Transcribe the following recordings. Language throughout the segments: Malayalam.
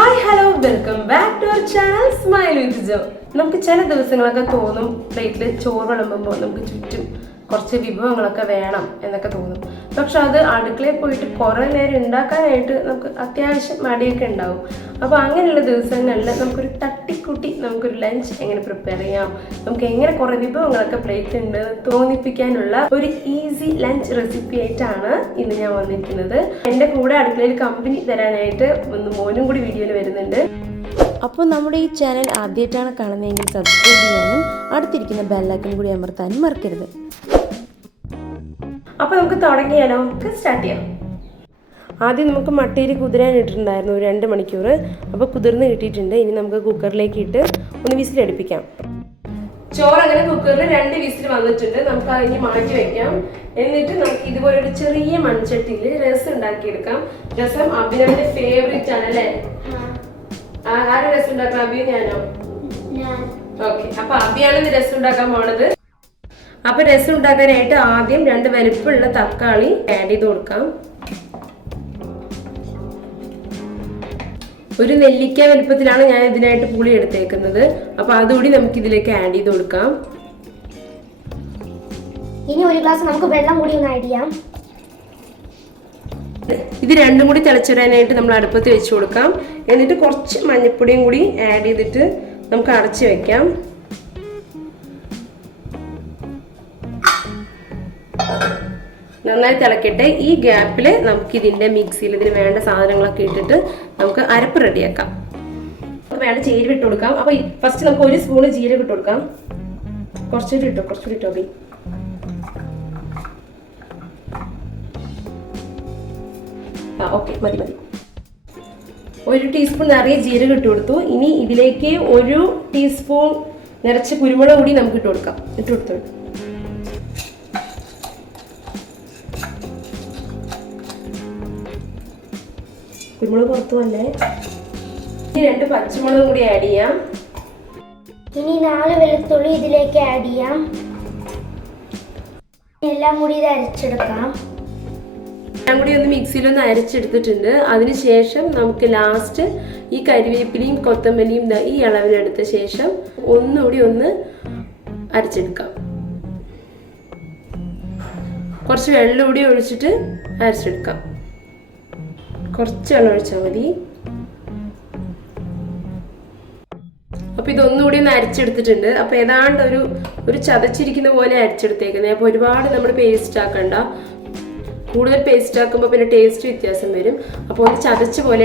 Hi hello welcome back to our channel smile with Jo. നമുക്ക് ചില ദിവസങ്ങളൊക്കെ തോന്നും പ്ലേറ്റിൽ ചോറ് വിളമ്പുമ്പോൾ നമുക്ക് ചുറ്റും കുറച്ച് വിഭവങ്ങളൊക്കെ വേണം എന്നൊക്കെ തോന്നും. പക്ഷെ അത് അടുക്കളയിൽ പോയിട്ട് കുറേ നേരം ഉണ്ടാക്കാനായിട്ട് നമുക്ക് അത്യാവശ്യം മടിയൊക്കെ ഉണ്ടാവും. അപ്പോൾ അങ്ങനെയുള്ള ദിവസങ്ങളിൽ നമുക്കൊരു തട്ടിക്കൂട്ടി നമുക്കൊരു ലഞ്ച് എങ്ങനെ പ്രിപ്പയർ ചെയ്യാം, നമുക്ക് എങ്ങനെ കുറേ വിഭവങ്ങളൊക്കെ പ്ലേറ്റിലുണ്ട് തോന്നിപ്പിക്കാനുള്ള ഒരു ഈസി ലഞ്ച് റെസിപ്പി ആയിട്ടാണ് ഇന്ന് ഞാൻ വന്നിരിക്കുന്നത്. എൻ്റെ കൂടെ അടുക്കളയിൽ കമ്പനി തരാനായിട്ട് ഒന്ന് മോനും കൂടി വീഡിയോയിൽ വരുന്നുണ്ട്. അപ്പോൾ നമ്മുടെ ഈ ചാനൽ ആദ്യമായിട്ടാണ് കാണുന്നതെങ്കിൽ സബ്സ്ക്രൈബ് ചെയ്യാനും അടുത്തിരിക്കുന്ന ബെല്ലൈക്കൺ കൂടി അമർത്താനും മറക്കരുത്. അപ്പോൾ നമുക്ക് തുടങ്ങിയാലോ, നമുക്ക് സ്റ്റാർട്ട് ചെയ്യാം. ആദ്യം നമുക്ക് മട്ടേരി കുതിരാൻ ഇട്ടിട്ടുണ്ടായിരുന്നു ഒരു 2 മണിക്കൂർ. അപ്പോൾ കുതിർന്ന് കിട്ടിയിട്ടുണ്ട്. ഇനി നമുക്ക് കുക്കറിലേക്ക് ഇട്ട് ഒന്ന് വിസിലടുപ്പിക്കാം. ചോറ് അങ്ങനെ കുക്കറിൽ 2 വിസിൽ വന്നിട്ടുണ്ട്. നമുക്ക് അതിന് മാറ്റി വെക്കാം. എന്നിട്ട് നമുക്ക് ഇതുപോലെ ഒരു ചെറിയ മൺചട്ടിയിൽ രസം ഉണ്ടാക്കിയെടുക്കാം. രസം അഭിനവന്റെ ഫേവറേറ്റ് ആണ് അല്ലേ? ആരും രസം ഉണ്ടാക്കാം? അഭിയും ഞാനോ? ഓക്കെ, അപ്പൊ അഭിയാണ് ഇന്ന് രസം ഉണ്ടാക്കാൻ പോണത്. അപ്പൊ രസം ഉണ്ടാക്കാനായിട്ട് ആദ്യം 2 വലിപ്പമുള്ള തക്കാളി ആഡ് ചെയ്ത് കൊടുക്കാം. ഒരു നെല്ലിക്ക വലിപ്പത്തിലാണ് ഞാൻ ഇതിനായിട്ട് പുളി എടുത്തേക്കുന്നത്. അപ്പൊ അതുകൂടി നമുക്ക് ഇതിലേക്ക് ആഡ് ചെയ്ത് കൊടുക്കാം. ഇനി ഒരു ഗ്ലാസ് നമുക്ക് വെള്ളം കൂടി ഒന്ന് ആഡ് ചെയ്യാം. ഇത് രണ്ടും കൂടി തിളച്ചിടാനായിട്ട് നമ്മൾ അടുപ്പത്ത് വെച്ച് കൊടുക്കാം. എന്നിട്ട് കുറച്ച് മഞ്ഞൾപ്പൊടിയും കൂടി ആഡ് ചെയ്തിട്ട് നമുക്ക് അടച്ചു വെക്കാം. നന്നായി തിളക്കട്ടെ. ഈ ഗ്യാപ്പിൽ നമുക്ക് ഇതിൻ്റെ മിക്സിയിൽ ഇതിന് വേണ്ട സാധനങ്ങളൊക്കെ ഇട്ടിട്ട് നമുക്ക് അരപ്പ് റെഡിയാക്കാം. നമുക്ക് വേണ്ട ജീരകം ഇട്ട് കൊടുക്കാം. അപ്പോൾ ഫസ്റ്റ് നമുക്ക് 1 സ്പൂൺ ജീരകം ഇട്ട് കൊടുക്കാം. കുറച്ചുകൂടി ഇട്ടോ ബി. ഓക്കെ, മതി. 1 ടീസ്പൂൺ നിറയെ ജീരകം ഇട്ട് കൊടുത്തു. ഇനി ഇതിലേക്ക് 1 ടീസ്പൂൺ നിറച്ച് കുരുമുളക് കൂടി നമുക്ക് ഇട്ട് കൊടുക്കാം. ഇട്ട് കൊടുത്തു. കുരുമുളക് പുറത്തു വന്നേ. ഇനി 2 പച്ചമുളകും കൂടി ആഡ് ചെയ്യാം. ഇനി 4 വെളുത്തുള്ളി ഇതിലേക്ക് ആഡ് ചെയ്യാം. എല്ലാം കൂടി ഇത് അരച്ചെടുക്കാം. എല്ലാം കൂടി ഒന്ന് മിക്സിയിലൊന്ന് അരച്ചെടുത്തിട്ടുണ്ട്. അതിനുശേഷം നമുക്ക് ലാസ്റ്റ് ഈ കരിവേപ്പിലയും കൊത്തമല്ലിയും ഈ അളവിനെടുത്ത ശേഷം ഒന്നുകൂടി ഒന്ന് അരച്ചെടുക്കാം. കുറച്ച് വെള്ളം കൂടി ഒഴിച്ചിട്ട് അരച്ചെടുക്കാം. കുറച്ച് വെള്ളം ഒഴിച്ചാൽ മതി. അപ്പൊ ഇതൊന്നുകൂടി ഒന്ന് അരച്ചെടുത്തിട്ടുണ്ട്. അപ്പൊ ഏതാണ്ട് ഒരു ചതച്ചിരിക്കുന്ന പോലെ അരച്ചെടുത്തേക്കുന്നത്. അപ്പൊ ഒരുപാട് നമ്മൾ പേസ്റ്റ് ആക്കണ്ട. കൂടുതൽ പേസ്റ്റ് ആക്കുമ്പോൾ പിന്നെ ടേസ്റ്റ് വ്യത്യാസം വരും. അപ്പോൾ ഒന്ന് ചതച്ച് പോലെ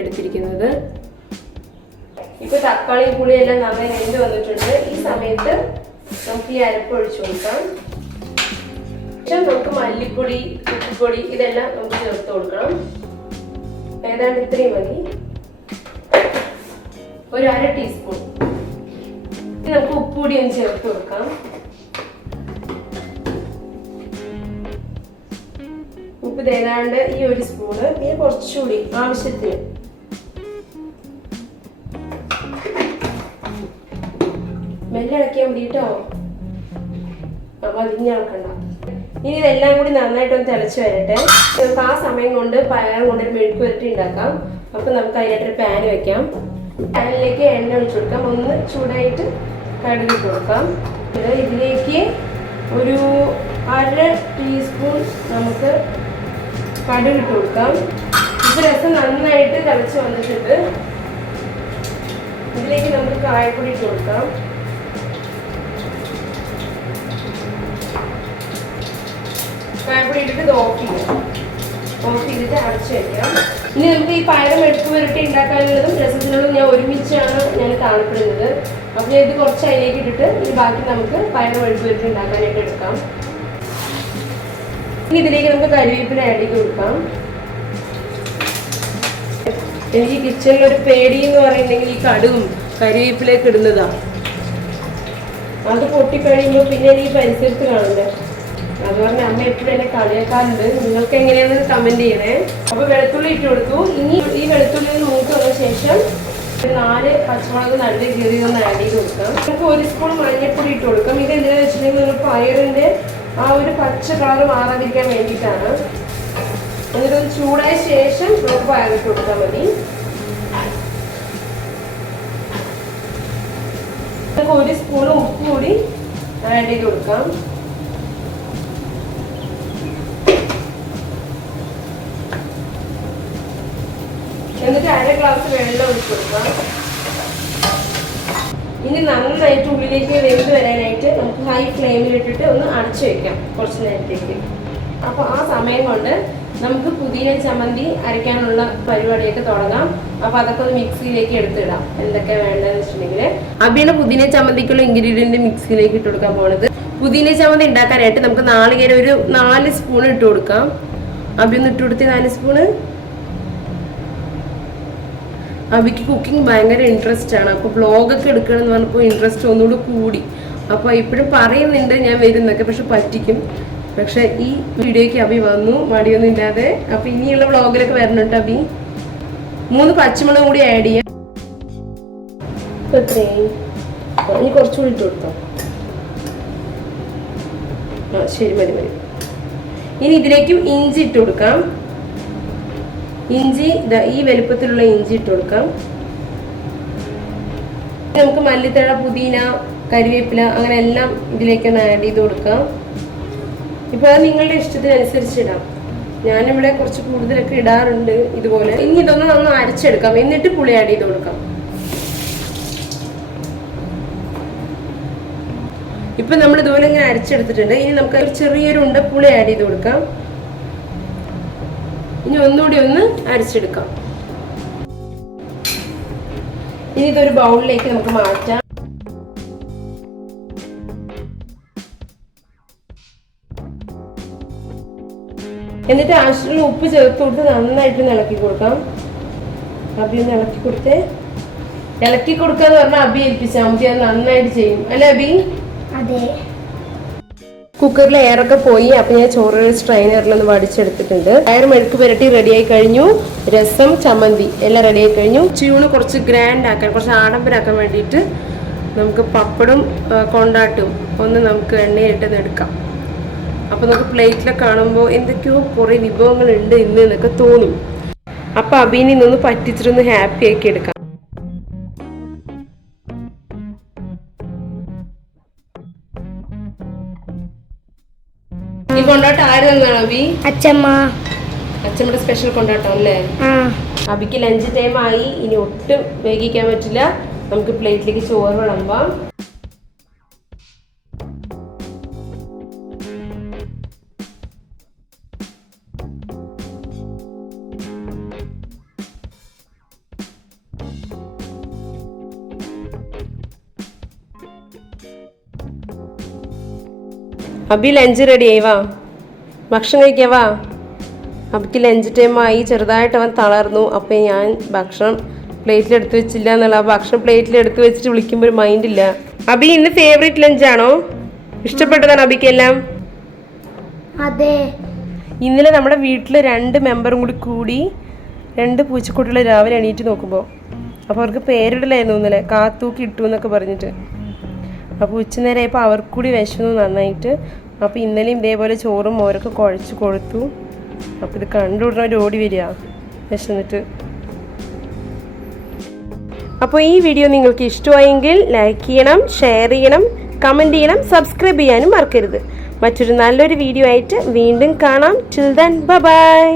എടുത്തിരിക്കുന്നത്. ഇപ്പൊ തക്കാളി പുളിയെല്ലാം നന്നായി വെന്ത് വന്നിട്ടുണ്ട്. ഈ സമയത്ത് നമുക്ക് ഈ അരപ്പ് ഒഴിച്ചു കൊടുക്കാം. ശേഷം നമുക്ക് മല്ലിപ്പൊടി, ഉപ്പുപൊടി ഇതെല്ലാം നമുക്ക് ചേർത്ത് കൊടുക്കണം. ഏതാണ്ട് ഇത്രയും മതി. ഒരു 1/2 ടീസ്പൂൺ. ഇനി നമുക്ക് ഉപ്പുപൊടി ഒന്ന് ചേർത്ത് കൊടുക്കാം. ഉപ്പ് തേങ്ങാണ്ട് ഈ 1 സ്പൂണ്. ഇനി കുറച്ചുകൂടി ആവശ്യത്തിന്. മെല്ലെ ഇളക്കിയാൽ മതി കേട്ടോ, മതിഞ്ഞളക്കണ്ട. ഇനി ഇതെല്ലാം കൂടി നന്നായിട്ടൊന്ന് തിളച്ച് വരട്ടെ. നമുക്ക് ആ സമയം കൊണ്ട് പയർ കൊണ്ടൊരു മെഴുക്ക് പുരട്ടി ഉണ്ടാക്കാം. അപ്പൊ നമുക്ക് അതിനായിട്ടൊരു പാൻ വെക്കാം. പാനിലേക്ക് എണ്ണ ഒഴിച്ചു കൊടുക്കാം. ഒന്ന് ചൂടായിട്ട് കടുക് ഇട്ട് കൊടുക്കാം. ഇതിലേക്ക് ഒരു 1/2 ടീസ്പൂൺ നമുക്ക് കടുക് ഇട്ട് കൊടുക്കാം. ഇത് രസം നന്നായിട്ട് തിളച്ച് വന്നിട്ടുണ്ട്. ഇതിലേക്ക് നമുക്ക് കായപ്പൊടി ഇട്ട് കൊടുക്കാം. കായപ്പൊടി ഇട്ടിട്ട് ഇത് ഓഫ് ചെയ്തിട്ട് അടച്ചു വയ്ക്കാം. ഇനി നമുക്ക് ഈ പയർ മെഴുക്ക് പുരട്ടി ഉണ്ടാക്കാനുള്ളതും രസത്തിനുള്ളതും ഞാൻ ഒരുമിച്ചാണ് ഞാൻ കാണപ്പെടുന്നത്. അപ്പോൾ ഇത് കുറച്ച് അതിലേക്ക് ഇട്ടിട്ട് ഇനി ബാക്കി നമുക്ക് പയർ മെഴുക്ക് പുരട്ടി ഉണ്ടാക്കാനായിട്ട് എടുക്കാം. ഇനി ഇതിലേക്ക് നമുക്ക് കരിവേപ്പില ആഡ് ചെയ്ത് കൊടുക്കാം. എനിക്ക് കിച്ചണിലൊരു പേടി എന്ന് പറയുന്നെങ്കിൽ ഈ കടുകും കരിവേപ്പിലേക്ക് ഇടുന്നതാണ്. അത് പൊട്ടിക്കഴിയുമ്പോൾ പിന്നെ ഈ പരിസരത്ത് കാണില്ല. അത് പറഞ്ഞ അമ്മ എപ്പോഴും എന്നെ കളിയാക്കാറുണ്ട്. നിങ്ങൾക്ക് എങ്ങനെയാണെന്ന് കമന്റ് ചെയ്യണേ. അപ്പൊ വെളുത്തുള്ളി ഇട്ട് കൊടുത്തു. ഇനി ഈ വെളുത്തുള്ളി മൂത്ത് വന്ന ശേഷം 4 പച്ചമുളക് നല്ല കീറിയൊന്ന് ആഡ് ചെയ്ത് കൊടുക്കാം. നമുക്ക് 1 സ്പൂൺ മഞ്ഞൾപ്പൊടി ഇട്ട് കൊടുക്കാം. ഇത് എന്തിനാന്ന് വെച്ചിട്ടുണ്ടെങ്കിൽ നമ്മൾ പയറിന്റെ ആ ഒരു പച്ച കളർ മാറാതിരിക്കാൻ വേണ്ടിയിട്ടാണ്. എന്നിട്ട് ചൂടായ ശേഷം നമുക്ക് പയറിട്ട് കൊടുത്താൽ മതി. നമുക്ക് 1 സ്പൂൺ ഉപ്പ് കൂടി ആഡ് ചെയ്ത് കൊടുക്കാം. എന്നിട്ട് 1/2 ഗ്ലാസ് വെള്ളം ഒഴിച്ച് കൊടുക്കാം. ഇനി നന്നായിട്ട് ഉള്ളിലേക്ക് വെന്ത് വരാനായിട്ട് നമുക്ക് ഹൈ ഫ്ലെയിമിലിട്ടിട്ട് ഒന്ന് അടച്ചു വെക്കാം കുറച്ച് നേരത്തേക്ക്. അപ്പോൾ ആ സമയം കൊണ്ട് നമുക്ക് പുതിന ചമ്മന്തി അരയ്ക്കാനുള്ള പരിപാടിയൊക്കെ തുടങ്ങാം. അപ്പോൾ അതൊക്കെ ഒന്ന് മിക്സിയിലേക്ക് എടുത്തിടാം. എന്തൊക്കെ വേണ്ടതെന്ന് വെച്ചിട്ടുണ്ടെങ്കിൽ അബിയാണ് പുതിന ചമ്മന്തിക്കുള്ള ഇൻഗ്രീഡിയൻറ്റ് മിക്സിയിലേക്ക് ഇട്ട് കൊടുക്കാൻ പോണത്. പുതിന ചമ്മന്തി ഉണ്ടാക്കാനായിട്ട് നമുക്ക് നാളികേരം ഒരു 4 സ്പൂൺ ഇട്ട് കൊടുക്കാം. അബി ഒന്ന് ഇട്ട് കൊടുത്ത് 4 സ്പൂണ്. അബിക്ക് കുക്കിംഗ് ഭയങ്കര ഇൻട്രസ്റ്റ് ആണ്. അപ്പോൾ വ്ളോഗൊക്കെ എടുക്കണമെന്ന് പറഞ്ഞപ്പോൾ ഇൻട്രസ്റ്റ് ഒന്നുകൂടി കൂടി. അപ്പോൾ ഇപ്പോഴും പറയുന്നുണ്ട് ഞാൻ വരുന്നൊക്കെ, പക്ഷെ പറ്റിക്കും. പക്ഷെ ഈ വീഡിയോയ്ക്ക് അബി വന്നു മടിയൊന്നും ഇല്ലാതെ. അപ്പോൾ ഇനിയുള്ള വ്ളോഗിലൊക്കെ വരണുണ്ട് അബി. 3 പച്ചമുളക് കൂടി ആഡ് ചെയ്യാം. എത്രയും ഇനി കുറച്ചുകൂടി ഇട്ട് കൊടുക്കാം. ശരി, മതി. ഇനി ഇതിലേക്കും ഇഞ്ചി ഇട്ട് കൊടുക്കാം. ഇഞ്ചി ഈ വലുപ്പത്തിലുള്ള ഇഞ്ചി ഇട്ട് കൊടുക്കാം. നമുക്ക് മല്ലിത്തഴ, പുതിന, കരിവേപ്പില അങ്ങനെ എല്ലാം ഇതിലേക്കൊന്ന് ആഡ് ചെയ്ത് കൊടുക്കാം. ഇപ്പോൾ അത് നിങ്ങളുടെ ഇഷ്ടത്തിനനുസരിച്ച് ഇടാം. ഞാനിവിടെ കുറച്ച് കൂടുതലൊക്കെ ഇടാറുണ്ട് ഇതുപോലെ. ഇനി ഇതൊന്ന് അരച്ചെടുക്കാം. എന്നിട്ട് പുളി ആഡ് ചെയ്ത് കൊടുക്കാം. ഇപ്പൊ നമ്മൾ ഇതുപോലെ ഇങ്ങനെ അരച്ചെടുത്തിട്ടുണ്ട്. ഇനി നമുക്ക് ഒരു ചെറിയൊരു ഉണ്ട പുളി ആഡ് ചെയ്ത് കൊടുക്കാം. ഇനി ഒന്നുകൂടി ഒന്ന് അരച്ചെടുക്കാം. ഇനി ഇതൊരു ബൗളിലേക്ക് നമുക്ക് മാറ്റാം. എന്നിട്ട് ആവശ്യമുള്ള ഉപ്പ് ചേർത്ത് കൊടുത്ത് നന്നായിട്ട് ഇളക്കി കൊടുക്കാം. അബി ഒന്ന് ഇളക്കി കൊടുത്തേ. ഇളക്കി കൊടുക്കാന്ന് പറഞ്ഞാൽ അബി ഏൽപ്പിച്ചാൽ മതി. അത് നന്നായിട്ട് ചെയ്യും അല്ലേ അബി? അതെ. കുക്കറിൽ എയറൊക്കെ പോയി. അപ്പം ഞാൻ ചോറ് സ്ട്രെയിനറിലൊന്ന് വടിച്ചെടുത്തിട്ടുണ്ട്. പയർ മെഴുക്ക് പുരട്ടി റെഡിയായി കഴിഞ്ഞു. രസം, ചമ്മന്തി എല്ലാം റെഡിയായി കഴിഞ്ഞു. ചൂണ് കുറച്ച് ഗ്രാൻഡ് ആക്കാൻ, കുറച്ച് ആഡംബരാക്കാൻ വേണ്ടിയിട്ട് നമുക്ക് പപ്പടും കൊണ്ടാട്ടും ഒന്ന് നമുക്ക് എണ്ണയിലിട്ടെന്ന് എടുക്കാം. അപ്പോൾ നമുക്ക് പ്ലേറ്റിലൊക്കെ കാണുമ്പോൾ എന്തൊക്കെയോ കുറേ വിഭവങ്ങളുണ്ട് ഇന്ന് എന്നൊക്കെ തോന്നും. അപ്പോൾ അബീനെ നിന്ന് പറ്റിച്ചിട്ടൊന്ന് ഹാപ്പി ആക്കി എടുക്കാം. ഈ കൊണ്ടാട്ടം ആര് തന്നാണ് അബി? അച്ഛമ്മ. അച്ഛമ്മയുടെ സ്പെഷ്യൽ കൊണ്ടാട്ടം അല്ലേ? അബിക്ക് ലഞ്ച് ടൈം ആയി. ഇനി ഒട്ടും വൈകിക്കാൻ പറ്റില്ല. നമുക്ക് പ്ലേറ്റിലേക്ക് ചോറ് വിളമ്പാം. അബി ലഞ്ച് റെഡി ആയി, വാ ഭക്ഷണം കഴിക്കാവാ. അബിക്ക് ലഞ്ച് ടൈമായി. ചെറുതായിട്ട് അവൻ തളർന്നു. അപ്പോൾ ഞാൻ ഭക്ഷണം പ്ലേറ്റിലെടുത്ത് വെച്ചില്ല എന്നുള്ള. ഭക്ഷണം പ്ലേറ്റിലെടുത്ത് വെച്ചിട്ട് വിളിക്കുമ്പോൾ ഒരു മൈൻഡില്ല. അബി ഇന്ന് ഫേവറേറ്റ് ലഞ്ചാണോ? ഇഷ്ടപ്പെട്ടതാണ് അബിക്കെല്ലാം? അതെ. ഇന്നലെ നമ്മുടെ വീട്ടിൽ 2 മെമ്പറും കൂടി 2 പൂച്ചക്കുട്ടികൾ രാവിലെ എണീറ്റ് നോക്കുമ്പോൾ അപ്പോൾ അവർക്ക് പേരിടലായിരുന്നു ഇന്നലെ. കാത്തു, കിട്ടു എന്നൊക്കെ പറഞ്ഞിട്ട്. അപ്പോൾ ഉച്ചനേരമായപ്പോൾ അവർക്ക് കൂടി വിശന്നു നന്നായിട്ട്. അപ്പോൾ ഇന്നലെയും ഇതേപോലെ ചോറും മോരൊക്കെ കുഴച്ച് കൊടുത്തു. അപ്പോൾ ഇത് കണ്ടുവിടണവർ ഓടി വരിക വിശന്നിട്ട്. അപ്പോൾ ഈ വീഡിയോ നിങ്ങൾക്ക് ഇഷ്ടമായെങ്കിൽ ലൈക്ക് ചെയ്യണം, ഷെയർ ചെയ്യണം, കമൻറ്റ് ചെയ്യണം, സബ്സ്ക്രൈബ് ചെയ്യാനും മറക്കരുത്. മറ്റൊരു നല്ലൊരു വീഡിയോ ആയിട്ട് വീണ്ടും കാണാം. Till then bye bye.